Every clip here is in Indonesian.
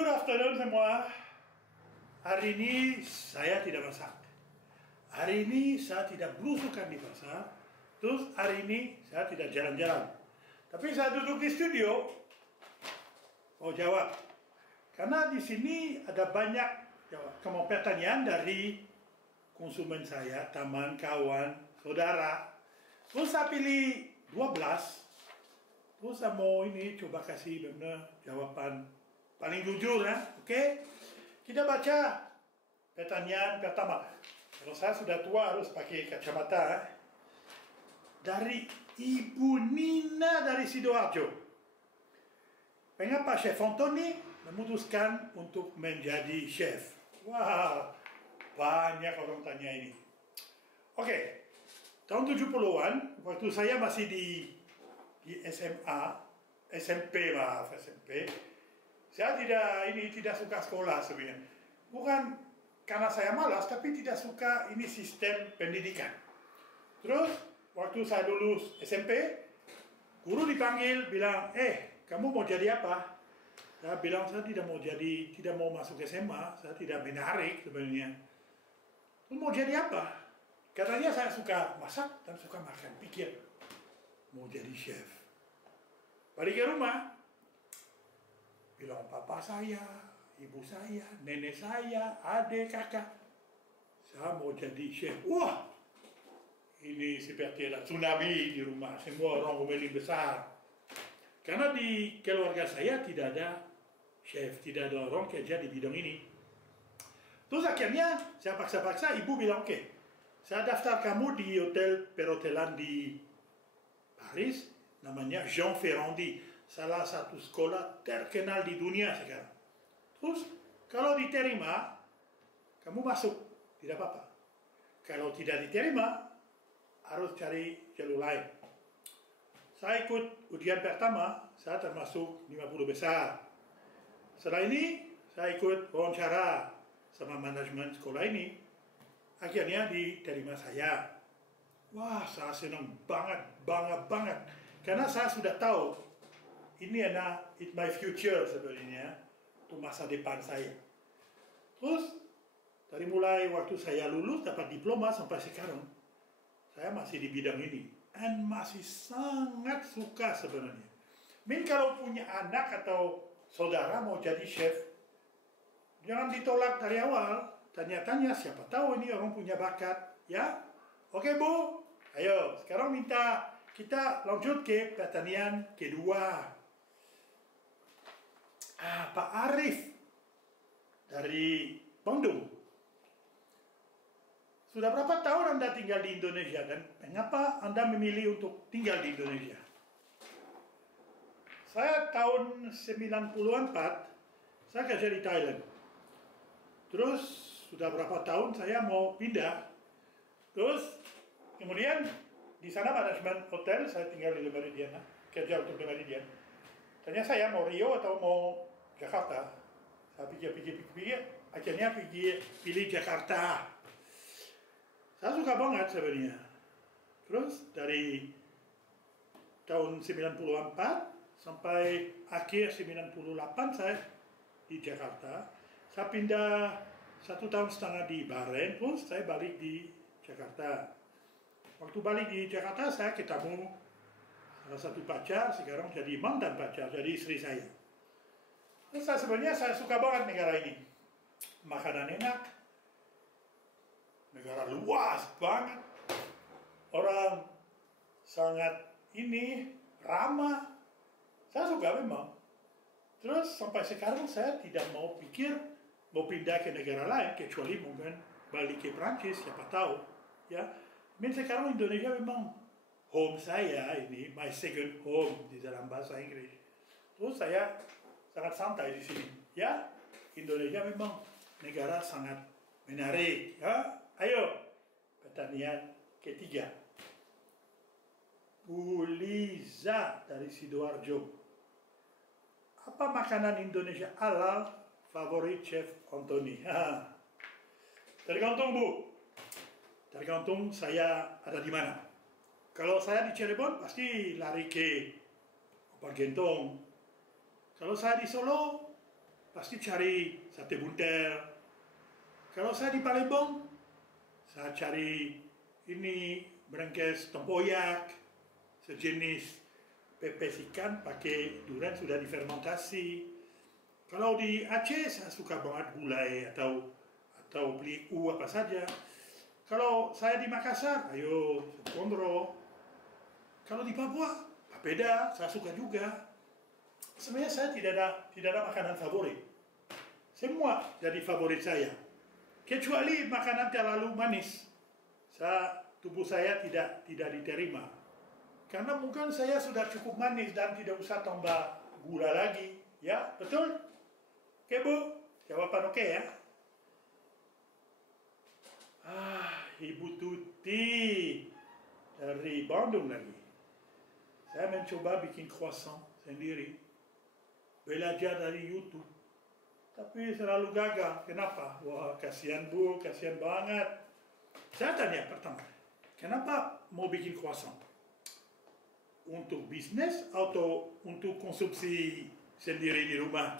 Good afternoon semua. Hari ini saya tidak masak. Hari ini saya tidak belusukan di pasar. Terus hari ini saya tidak jalan-jalan. Tapi saya duduk di studio. Mau jawab. Karena di sini ada banyak pertanyaan dari konsumen saya, teman, kawan, saudara. Terus saya pilih 12. Terus saya mau ini coba kasih benar jawaban paling jujur ya, oke? Kita baca pertanyaan pertama. Kalau saya sudah tua harus pakai kacamata. Dari Ibu Nina dari Sidoarjo. Mengapa Chef Anthony memutuskan untuk menjadi chef? Wah, banyak orang tanya ini. Oke, tahun 70-an, waktu saya masih di SMA, SMP, saya tidak suka sekolah sebenarnya. Bukan karena saya malas, tapi tidak suka ini sistem pendidikan. Terus, waktu saya lulus SMP, guru dipanggil, bilang, kamu mau jadi apa? Saya bilang, saya tidak mau masuk SMA, saya tidak menarik sebenarnya. Mau jadi apa? Katanya saya suka masak dan suka makan. Pikir, mau jadi chef. Balik ke rumah, bilang papa saya, ibu saya, nenek saya, adik, kakak. Saya mau jadi chef. Wah, ini seperti ada tsunami di rumah. Semua orang pemilik besar. Karena di keluarga saya tidak ada chef, tidak ada orang kerja di bidang ini. Terus akhirnya saya paksa-paksa, ibu bilang, oke, saya daftar kamu di hotel perhotelan di Paris, namanya Jean Ferrandi. Salah satu sekolah terkenal di dunia sekarang. Terus, kalau diterima, kamu masuk, tidak apa-apa. Kalau tidak diterima, harus cari jalur lain. Saya ikut ujian pertama, saya termasuk 50 besar. Setelah ini, saya ikut wawancara sama manajemen sekolah ini. Akhirnya diterima saya. Wah, saya senang banget. Karena saya sudah tahu, ini adalah my future sebenarnya, untuk masa depan saya. Terus, dari mulai waktu saya lulus, dapat diploma sampai sekarang, saya masih di bidang ini. Dan masih sangat suka sebenarnya. Kalau punya anak atau saudara mau jadi chef, jangan ditolak dari awal. Tanya-tanya, siapa tahu ini orang punya bakat. Ya, oke Bu, ayo sekarang minta kita lanjut ke pertanyaan kedua. Pak Arif dari Bandung. Sudah berapa tahun Anda tinggal di Indonesia dan mengapa Anda memilih untuk tinggal di Indonesia? Saya tahun 94, saya kerja di Thailand. Terus sudah berapa tahun saya mau pindah. Terus kemudian di sana manajemen hotel, saya tinggal di Le Méridien, kerja untuk Le Méridien. Tanya saya mau Rio atau mau Jakarta. Saya pikir, akhirnya pilih Jakarta. Saya suka banget sebenarnya. Terus dari tahun 94 sampai akhir 98 saya di Jakarta. Saya pindah 1,5 tahun di Bahrain, terus saya balik di Jakarta. Waktu balik di Jakarta saya ketemu salah satu pacar, sekarang jadi mantan pacar, jadi istri saya. Terus sebenarnya saya suka banget negara ini. Makanan enak, negara luas banget, orang sangat ramah. Saya suka memang. Terus sampai sekarang saya tidak mau pikir mau pindah ke negara lain, kecuali mungkin balik ke Prancis, siapa tahu. Ya, sekarang Indonesia memang home saya ini, my second home di dalam bahasa Inggris. Terus saya sangat santai di sini. Ya, Indonesia memang negara sangat menarik. Ya, ayo pertanyaan ketiga. Bu Liza dari Sidoarjo. Apa makanan Indonesia halal favorit Chef Anthony? Tergantung Bu. Tergantung saya ada di mana. Kalau saya di Cirebon pasti lari ke Opal Gentong. Kalau saya di Solo pasti cari sate buntel. Kalau saya di Palembang, saya cari ini berengkes tempoyak, sejenis pepes ikan pakai durian sudah difermentasi. Kalau di Aceh saya suka banget gulai atau beli apa saja. Kalau saya di Makassar, ayo kondro. Kalau di Papua, papeda, saya suka juga. Sebenarnya saya tidak ada makanan favorit. Semua jadi favorit saya. Kecuali makanan terlalu manis. Tubuh saya tidak diterima. Karena mungkin saya sudah cukup manis dan tidak usah tambah gula lagi. Ya, betul? Oke, Bu? Jawaban oke ya? Ibu Tuti dari Bandung lagi. Saya mencoba bikin croissant sendiri. Belajar dari YouTube. Tapi selalu gagal. Kenapa? Wah, kasihan Bu, kasihan banget. Saya tanya pertama, kenapa mau bikin croissant? Untuk bisnis atau untuk konsumsi sendiri di rumah?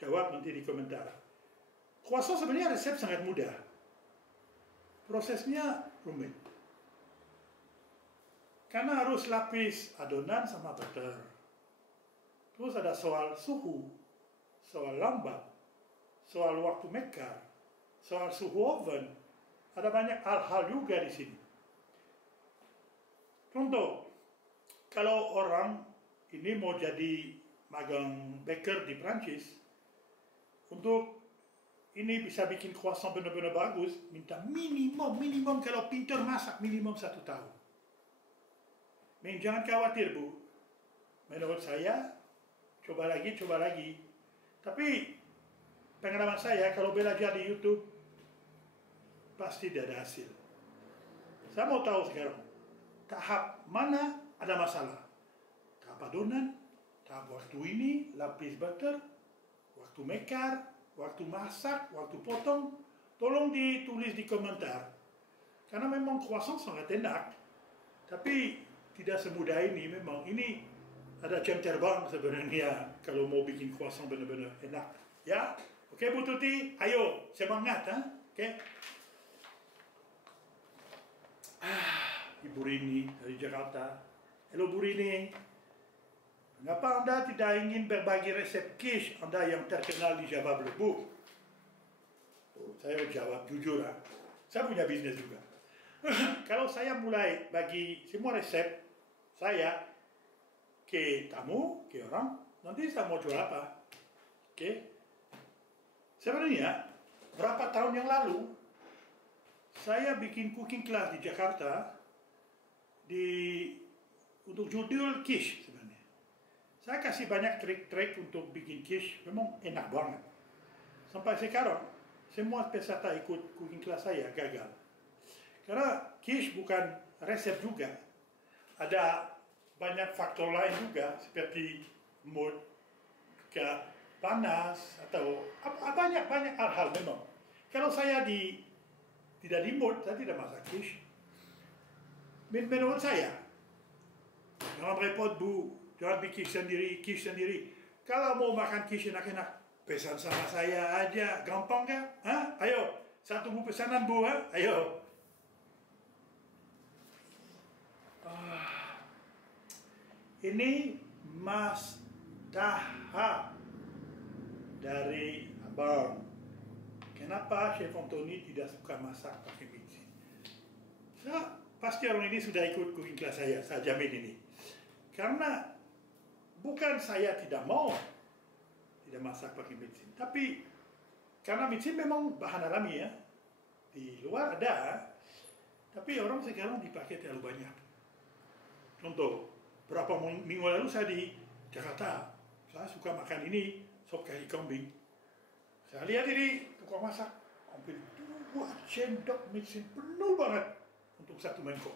Jawab nanti di komentar. Croissant sebenarnya resep sangat mudah. Prosesnya rumit. Karena harus lapis adonan sama butter. Terus ada soal suhu, soal lambat, soal waktu mekar, soal suhu oven. Ada banyak hal-hal juga di sini. Contoh, kalau orang ini mau jadi magang baker di Prancis, untuk ini bisa bikin croissant benar-benar bagus, minta minimum kalau pintar masak minimum 1 tahun. Jangan khawatir Bu, menurut saya coba lagi. Tapi pengalaman saya kalau belajar di YouTube pasti tidak ada hasil. Saya mau tahu sekarang tahap mana ada masalah. Tahap adonan, tahap waktu ini, lapis butter, waktu mekar, waktu masak, waktu potong. Tolong ditulis di komentar. Karena memang croissant sangat enak. Tapi tidak semudah ini memang. Ini ada jam terbang sebenarnya kalau mau bikin croissant benar-benar enak. Ya? Oke Bu Tuti, ayo semangat. Oke? Ibu Rini dari Jakarta. Halo Bu Rini. Mengapa Anda tidak ingin berbagi resep quiche Anda yang terkenal di Java Blue Book? Saya jawab jujur. Saya punya bisnis juga. Kalau saya mulai bagi semua resep saya ke tamu, ke orang, nanti saya mau jual apa? Oke? Sebenarnya, berapa tahun yang lalu, saya bikin cooking class di Jakarta untuk judul quiche sebenarnya. Saya kasih banyak trik-trik untuk bikin quiche, memang enak banget. Sampai sekarang, semua peserta ikut cooking class saya gagal. Karena quiche bukan resep juga. Ada banyak faktor lain juga, seperti mood, panas, atau banyak hal-hal memang. Kalau saya tidak di mood, saya tidak masak quiche. Menurut saya, jangan repot Bu, jangan bikin quiche sendiri. Kalau mau makan quiche enak-enak, pesan sama saya aja, gampang kan? Ayo, saya tunggu pesanan Bu, ayo. Ini Mas Taha dari Abang. Kenapa Chef Anthony tidak suka masak pakai micin? Pasti orang ini sudah ikut cooking class saya jamin ini. Karena bukan saya tidak mau tidak masak pakai micin, tapi karena micin memang bahan alami ya. Di luar ada, tapi orang sekarang dipakai terlalu banyak. Contoh, berapa minggu lalu saya di Jakarta, saya suka makan ini, sop kari kambing. Saya lihat ini tukang masak, hampir 2 sendok micin penuh banget untuk 1 mangkok.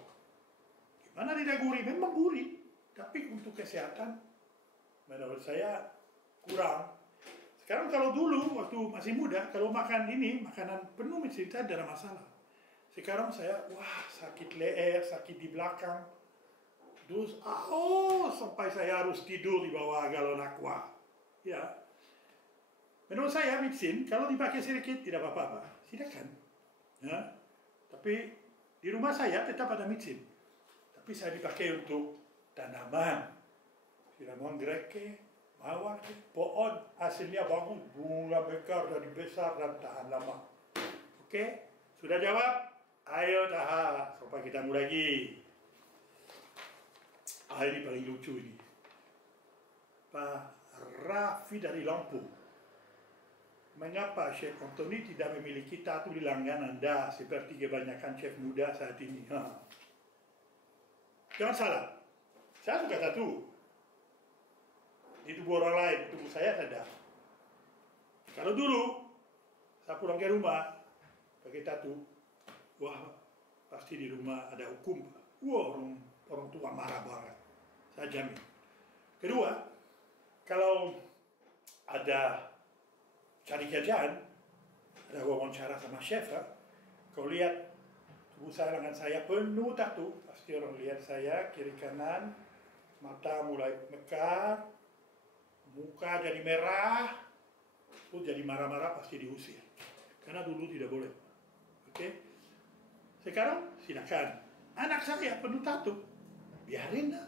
Gimana tidak gurih? Memang gurih, tapi untuk kesehatan menurut saya kurang. Sekarang kalau dulu waktu masih muda, kalau makan ini makanan penuh micin saya tidak ada masalah. Sekarang saya sakit leher, sakit di belakang. Terus sampai saya harus tidur di bawah galon aqua. Ya, menurut saya micin kalau dipakai sedikit tidak apa-apa, silakan. Ya, tapi di rumah saya tetap ada micin, tapi saya dipakai untuk tanaman, tanaman greke, mawar, pohon hasilnya bagus, bunga mekar dari besar dan tahan lama. Oke, sudah jawab? Ayo tahap, sampai kita mulai lagi. Ini paling lucu ini. Pak Raffi dari Lampung. Mengapa Chef Anthony tidak memiliki tato di lengan Anda seperti kebanyakan chef muda saat ini? Jangan salah, saya suka tato. Di tubuh orang lain, tubuh saya ada. Kalau dulu saya pulang ke rumah pakai tato, wah pasti di rumah ada hukum. Wah orang tua marah banget. Saya jamin. Kedua, kalau ada cari kerjaan, ada wawancara sama chef, kau lihat tubuh saya, lengan saya penuh tato, pasti orang lihat saya kiri kanan, mata mulai mekar, muka jadi merah, terus jadi marah-marah pasti diusir. Karena dulu tidak boleh. Oke? Sekarang silakan. Anak saya penuh tato, biarin lah.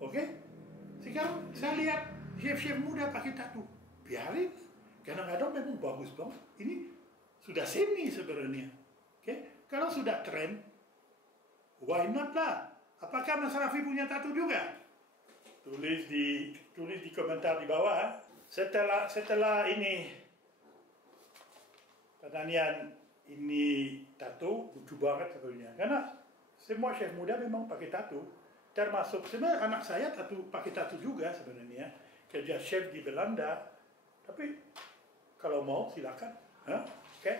Oke? Sekarang saya lihat chef-chef muda pakai tato, biarin. Kadang-kadang memang bagus banget. Ini sudah seni sebenarnya. Oke? Kalau sudah tren, why not lah? Apakah Mas Raffi punya tato juga? Tulis di komentar di bawah. Setelah ini pertanyaan ini tato lucu banget sebenarnya. Karena semua chef muda memang pakai tato. Termasuk sebenarnya anak saya pakai tato juga sebenarnya. Kerja chef di Belanda. Tapi kalau mau silakan. Oke.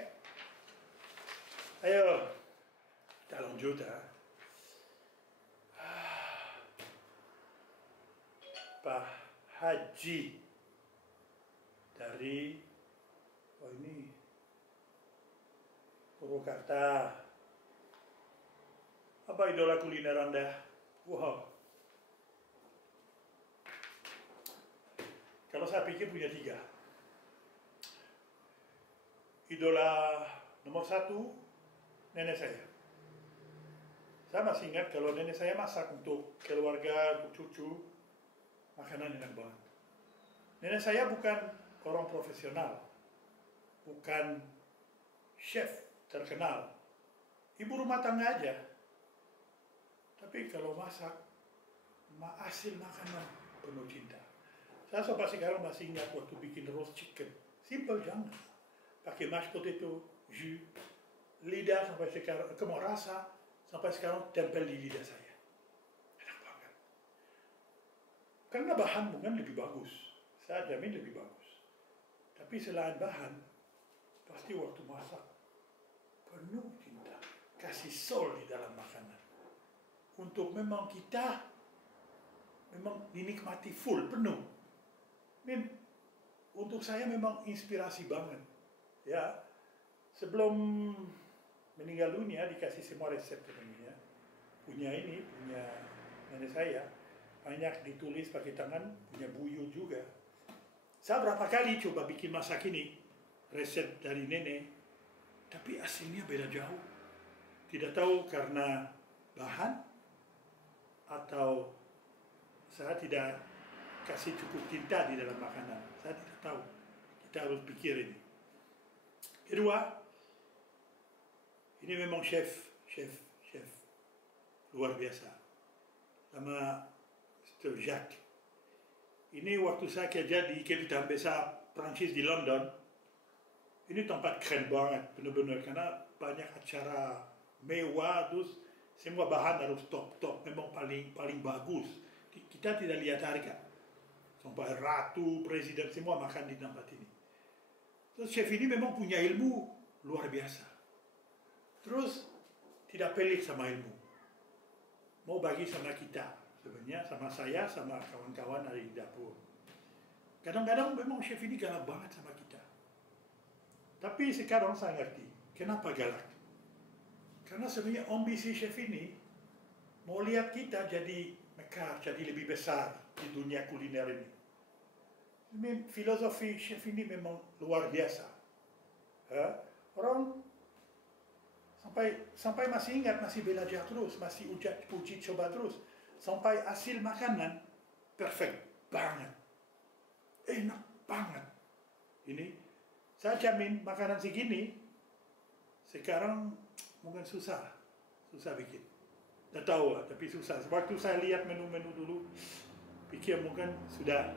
Ayo kita lanjut. Pak Haji dari ini Purwakarta. Apa idola kuliner Anda? Wow. Kalau saya pikir punya 3. Idola nomor 1, nenek saya. Saya masih ingat kalau nenek saya masak untuk keluarga, untuk cucu, makanan enak banget. Nenek saya bukan orang profesional, bukan chef terkenal, ibu rumah tangga aja. Tapi kalau masak, hasil makanan penuh cinta. Saya sampai sekarang masih ingat waktu bikin roast chicken. Simple jangan. Pakai mashed potato, jus, lidah sampai sekarang, kamu rasa sampai sekarang tempel di lidah saya. Enak banget. Karena bahan bukan lebih bagus. Saya jamin lebih bagus. Tapi selain bahan, pasti waktu masak penuh cinta. Kasih soul di dalam makanan. Untuk memang kita memang dinikmati full, penuh. Untuk saya memang inspirasi banget. Ya, sebelum meninggal dunia dikasih semua resep sebenarnya. Punya nenek saya banyak ditulis pakai tangan, punya buyut juga. Saya berapa kali coba bikin masak ini, resep dari nenek, tapi hasilnya beda jauh. Tidak tahu karena bahan atau saya tidak kasih cukup tinta di dalam makanan. Saya tidak tahu. Kita harus pikir ini. Kedua, ini memang chef luar biasa. Sama Mr. Jacques. Ini waktu saya kerja di kedutaan besar Prancis di London. Ini tempat keren banget, benar-benar, karena banyak acara mewah, terus semua bahan harus top, memang paling bagus. Kita tidak lihat harga. Sampai ratu, presiden, semua makan di tempat ini. Terus chef ini memang punya ilmu luar biasa. Terus tidak pelit sama ilmu. Mau bagi sama kita, sebenarnya sama saya, sama kawan-kawan dari dapur. Kadang-kadang memang chef ini galak banget sama kita. Tapi sekarang saya ngerti, kenapa galak? Karena sebenarnya ambisi chef ini mau lihat kita jadi mekar, jadi lebih besar di dunia kuliner ini. Filosofi chef ini memang luar biasa. Orang sampai masih ingat, masih belajar terus, masih uji coba terus, sampai hasil makanan perfect banget, enak banget. Ini saya jamin makanan segini sekarang mungkin susah bikin. Tidak tahu lah, tapi susah. Waktu saya lihat menu-menu dulu, pikir mungkin sudah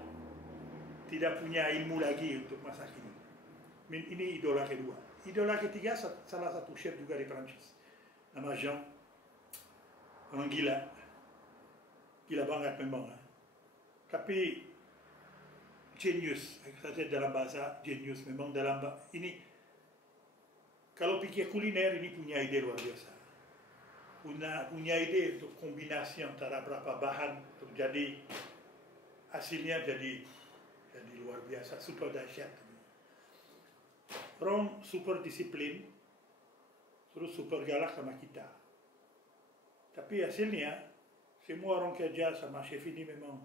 tidak punya ilmu lagi untuk masak ini. Ini idola kedua. Idola ketiga salah satu chef juga di Prancis, nama Jean. Orang gila banget memang. Tapi genius, saja dalam bahasa genius memang dalam ini. Kalau pikir kuliner ini punya ide luar biasa. Punya ide untuk kombinasi antara berapa bahan untuk jadi hasilnya jadi luar biasa, super dahsyat. Orang super disiplin, terus super galak sama kita. Tapi hasilnya, semua orang kerja sama chef ini memang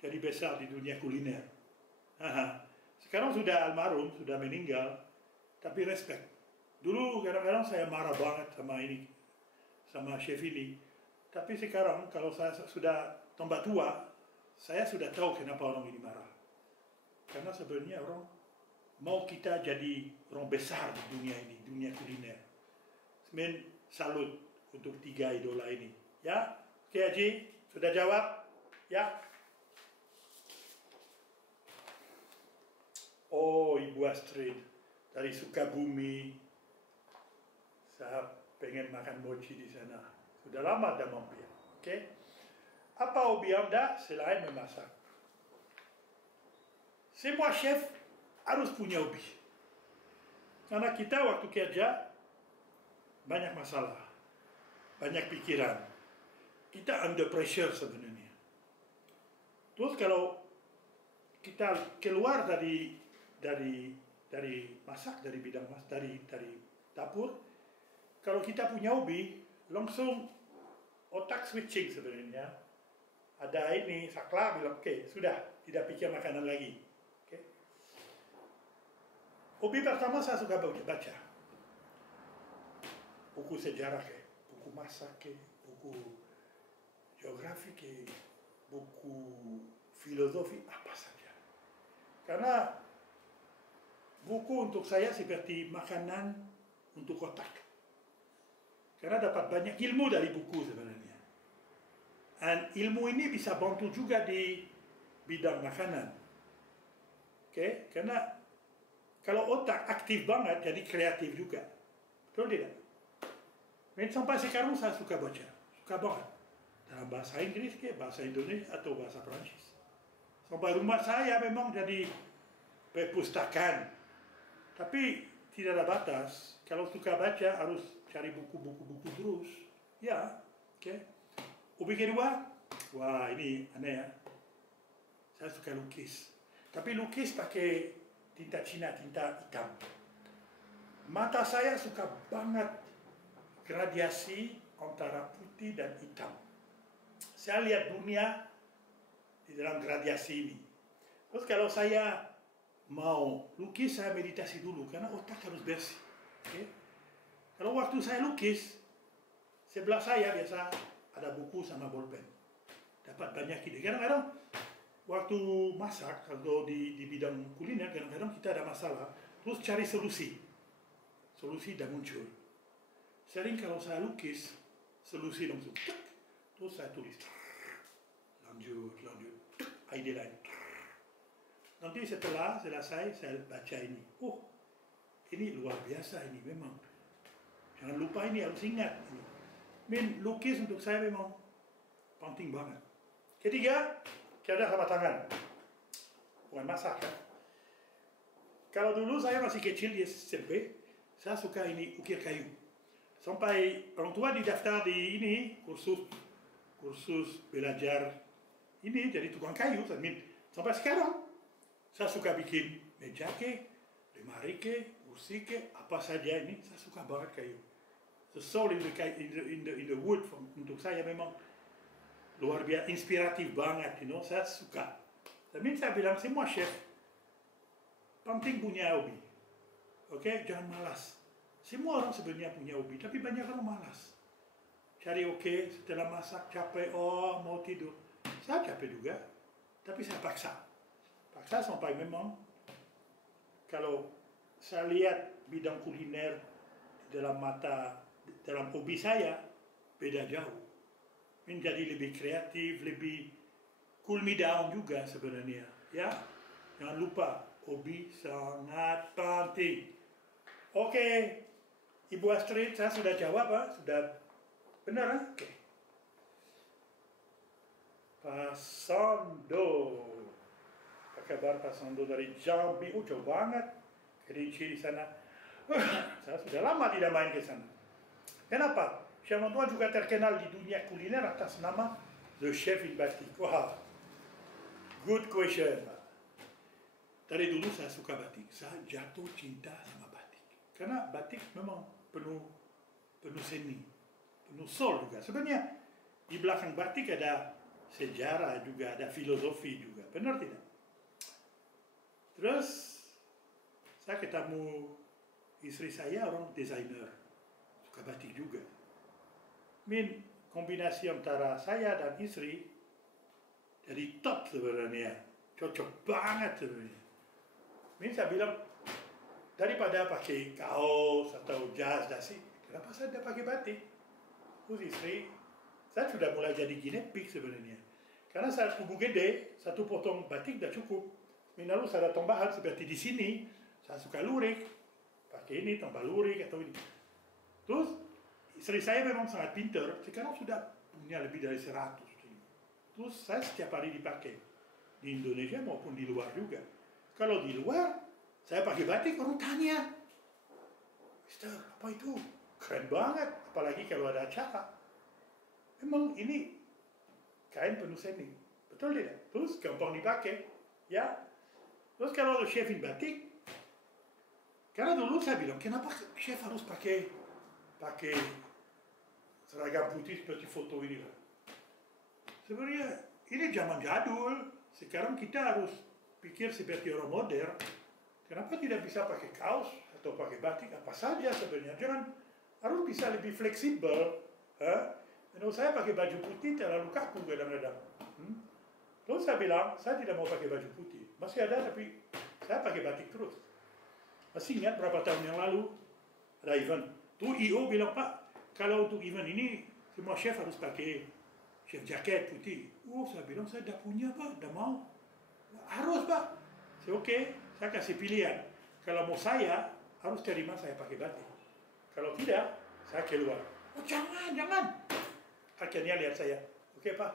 jadi besar di dunia kuliner. Sekarang sudah almarhum, sudah meninggal, tapi respect. Dulu kadang-kadang saya marah banget sama chef ini. Tapi sekarang kalau saya sudah tambah tua, saya sudah tahu kenapa orang ini marah. Karena sebenarnya orang mau kita jadi orang besar di dunia ini, dunia kuliner. Sebenarnya salut untuk 3 idola ini. Ya, oke Haji, sudah jawab? Ya. Oh, Ibu Astrid dari Sukabumi. Saya pengen makan mochi di sana. Sudah lama dah mampir. Oke. Apa hobi Anda selain memasak? Semua chef harus punya hobi. Karena kita waktu kerja banyak masalah, banyak pikiran. Kita under pressure sebenarnya. Terus kalau kita keluar dari masak, dari bidang masak, dari dapur, kalau kita punya hobi, langsung otak switching sebenarnya. Ada ini, saklar bilang, oke, sudah, tidak pikir makanan lagi. Hobi pertama saya suka baca. Buku sejarah, buku masak, buku geografi, buku filosofi, apa saja. Karena buku untuk saya seperti makanan untuk otak. Karena dapat banyak ilmu dari buku sebenarnya. Dan ilmu ini bisa bantu juga di bidang makanan. Karena kalau otak aktif banget, jadi kreatif juga. Betul tidak? Sampai sekarang saya suka baca. Suka banget. Dalam bahasa Inggris, bahasa Indonesia, atau bahasa Prancis. Sampai rumah saya memang jadi perpustakaan. Tapi tidak ada batas. Kalau suka baca, harus cari buku-buku terus. Ya, hobi kedua, wah ini aneh ya. Saya suka lukis. Tapi lukis pakai tinta Cina, tinta hitam. Mata saya suka banget gradiasi antara putih dan hitam. Saya lihat dunia di dalam gradiasi ini. Terus kalau saya mau lukis, saya meditasi dulu, karena otak harus bersih. Kalau waktu saya lukis, sebelah saya biasa ada buku sama bolpen. Dapat banyak ide. Kadang-kadang waktu masak, atau di bidang kuliner, kadang-kadang kita ada masalah, terus cari solusi. Solusi dah muncul. Sering kalau saya lukis, solusi langsung, terus saya tulis. Lanjut, ide lain. Nanti setelah selesai, saya baca ini. Oh, ini luar biasa ini memang. Jangan lupa ini, harus ingat. Lukis untuk saya memang penting banget. Ketiga, kerja sama tangan. Bukan masak kan. Kalau dulu saya masih kecil di SMP, saya suka ini ukir kayu. Sampai orang tua didaftar di ini, kursus belajar ini jadi tukang kayu. Sampai sekarang, saya suka bikin meja lemari kursi apa saja ini. Saya suka banget kayu. The soul in the wood untuk saya memang luar biasa, inspiratif banget, saya suka. Tapi saya bilang semua chef penting punya hobi. Oke, jangan malas. Semua orang sebenarnya punya hobi, tapi banyak orang malas. Cari setelah masak capek, mau tidur. Saya capek juga, tapi saya paksa. Paksa sampai memang kalau saya lihat bidang kuliner dalam hobi saya beda jauh. Menjadi lebih kreatif, lebih cool me down juga sebenarnya. Ya, jangan lupa hobi sangat penting. Oke, Ibu Astrid, saya sudah jawab, sudah benar, Oke. Pasando. Apa kabar Pasando dari Jambi? Jauh banget. Kerinci di sana. Saya sudah lama tidak main ke sana. Kenapa? Chef Antoine juga terkenal di dunia kuliner atas nama The Chef in Batik. Wah, good question. Dari dulu saya suka batik. Saya jatuh cinta sama batik. Karena batik memang penuh seni, penuh soul juga. Sebenarnya di belakang batik ada sejarah juga, ada filosofi juga. Benar tidak? Terus saya ketemu istri saya orang desainer, suka batik juga. Kombinasi antara saya dan istri jadi top sebenarnya, cocok banget sebenarnya. Saya bilang daripada pakai kaos atau jas dasi, kenapa saya tidak pakai batik? Terus istri, saya sudah mulai jadi ginepik sebenarnya. Karena saya tubuh gede, satu potong batik sudah cukup. Lalu saya ada tambahan seperti di sini, saya suka lurik, pakai ini tambah lurik atau ini. Terus istri saya memang sangat pintar, sekarang sudah punya lebih dari 100. Terus saya setiap hari dipakai, di Indonesia maupun di luar juga. Kalau di luar, saya pakai batik, orang tanya, Mister, apa itu? Keren banget, apalagi kalau ada acara. Memang ini kain penuh seni, betul tidak? Terus gampang dipakai, ya. Terus kalau chef in batik, karena dulu saya bilang, kenapa chef harus pakai seragam putih seperti foto ini lah. Sebenarnya ini zaman jadul. Sekarang kita harus pikir seperti orang modern. Kenapa tidak bisa pakai kaos atau pakai batik apa saja sebenarnya? Jangan harus bisa lebih fleksibel. Menurut saya pakai baju putih terlalu kaku kadang-kadang. Terus saya bilang, saya tidak mau pakai baju putih. Masih ada tapi saya pakai batik terus. Masih ingat berapa tahun yang lalu ada event. Tuh IO bilang, Pak, kalau untuk event ini semua chef harus pakai chef jaket putih. Saya bilang saya dah punya, Pak, dah mau. Harus, Pak. Oke, saya kasih pilihan. Kalau mau saya, harus terima saya pakai batik. Kalau tidak, saya keluar. Jangan. Akhirnya lihat saya. Oke, Pak,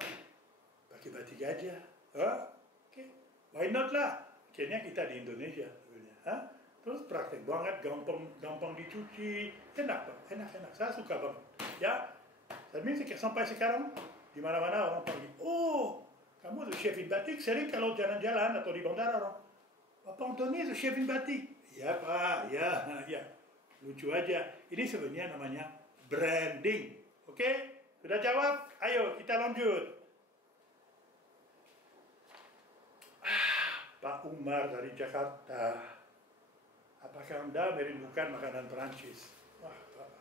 pakai batik aja. Oke, why not lah. Akhirnya kita di Indonesia. Terus praktek banget, gampang dicuci, enak Pak, enak. Saya suka banget. Ya, sampai sekarang di mana-mana orang panggil, kamu tuh chef in batik. Sering kalau jalan-jalan atau di bandara orang, Bapak Antoni itu chef in batik. Ya Pak, ya, lucu aja. Ini sebenarnya namanya branding. Oke, sudah jawab? Ayo kita lanjut. Pak Umar dari Jakarta. Apakah Anda merindukan makanan Perancis? Wah, Pak.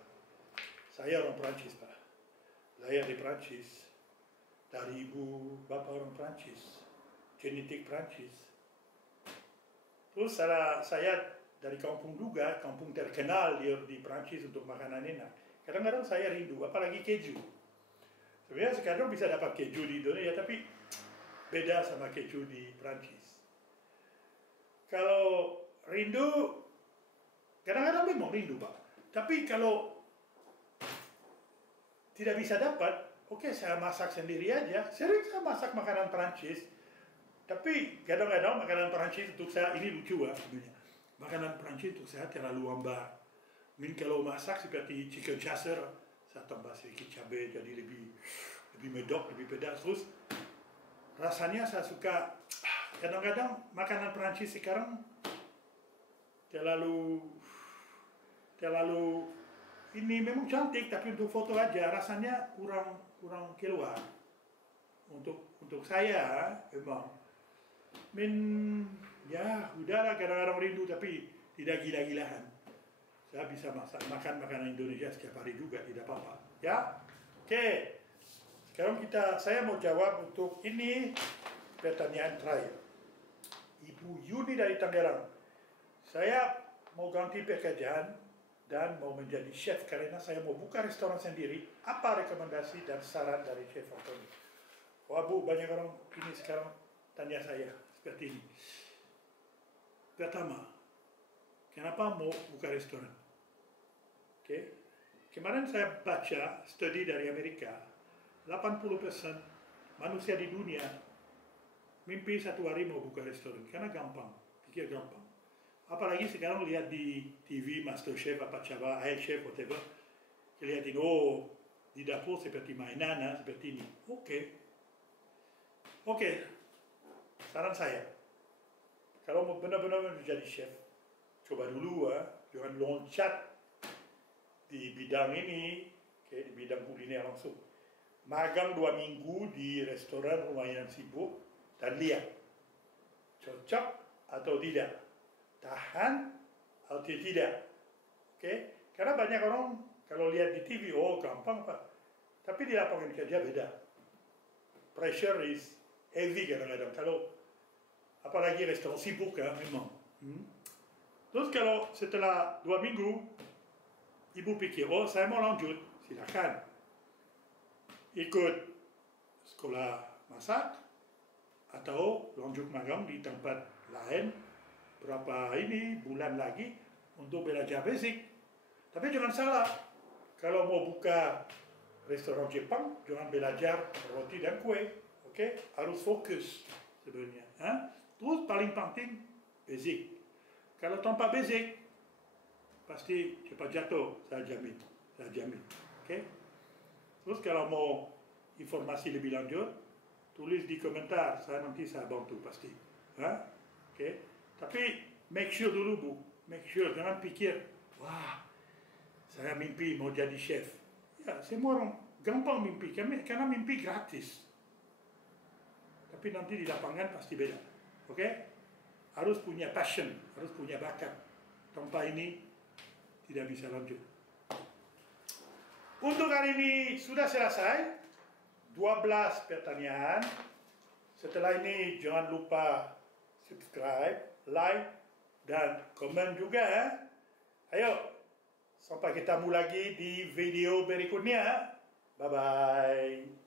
Saya orang Perancis, Pak. Lahir di Perancis. Dari ibu, bapak orang Perancis. Genetik Perancis. Terus saya dari kampung juga, kampung terkenal di Perancis untuk makanan enak. Kadang-kadang saya rindu, apalagi keju. Sebenarnya sekarang bisa dapat keju di Indonesia, tapi beda sama keju di Perancis. Kalau rindu, kadang-kadang memang rindu, Pak. Tapi kalau tidak bisa dapat, saya masak sendiri aja. Sering saya masak makanan Perancis. Tapi kadang-kadang makanan Perancis untuk saya, ini lucu sebenarnya. Makanan Perancis untuk saya terlalu hambar. Kalau masak seperti chicken chaser, saya tambah sedikit cabai jadi lebih medok, lebih pedas. Terus rasanya saya suka. Kadang-kadang makanan Perancis sekarang terlalu ini memang cantik tapi untuk foto aja rasanya kurang keluar untuk saya memang Ya, udahlah kadang-kadang rindu tapi tidak gila-gilaan. Saya bisa makan makanan Indonesia setiap hari juga, tidak apa-apa. Ya, oke. Sekarang saya mau jawab untuk ini pertanyaan terakhir. Ibu Yuni dari Tangerang. Saya mau ganti pekerjaan dan mau menjadi chef karena saya mau buka restoran sendiri. Apa rekomendasi dan saran dari Chef Anthony? Wah Bu, banyak orang ini sekarang tanya saya seperti ini. Pertama, kenapa mau buka restoran? Oke. Kemarin saya baca studi dari Amerika, 80% manusia di dunia mimpi satu hari mau buka restoran karena gampang, pikir gampang. Apalagi sekarang lihat di TV MasterChef apa coba, Chef whatever, lihatin di dapur seperti mainan, seperti ini. Oke. Saran saya, kalau mau benar-benar menjadi chef, coba dulu jangan loncat di bidang ini, di bidang kuliner langsung. Magang 2 minggu di restoran lumayan sibuk dan lihat cocok atau tidak, tahan atau tidak. Karena banyak orang kalau lihat di TV, gampang Pak, tapi di lapangan kerja beda. Pressure is heavy kadang-kadang. Kalau apalagi restoran sibuk memang. Terus kalau setelah 2 minggu, ibu pikir, saya mau lanjut, silakan. Ikut sekolah masak, atau lanjut magang di tempat lain, berapa bulan lagi, untuk belajar basic. Tapi jangan salah, kalau mau buka restoran Jepang, jangan belajar roti dan kue. Harus fokus sebenarnya. Terus paling penting basic. Kalau tanpa basic pasti cepat jatuh, saya jamin. Terus kalau mau informasi lebih lanjut, tulis di komentar, nanti saya bantu pasti. Tapi make sure dulu Bu, jangan pikir, wah saya mimpi mau jadi chef. Ya, semua orang gampang mimpi, karena mimpi gratis. Tapi nanti di lapangan pasti beda. Harus punya passion, harus punya bakat. Tanpa ini tidak bisa lanjut. Untuk hari ini sudah selesai. 12 pertanyaan. Setelah ini jangan lupa subscribe, like, dan komen juga. Ayo, sampai ketemu lagi di video berikutnya. Bye-bye.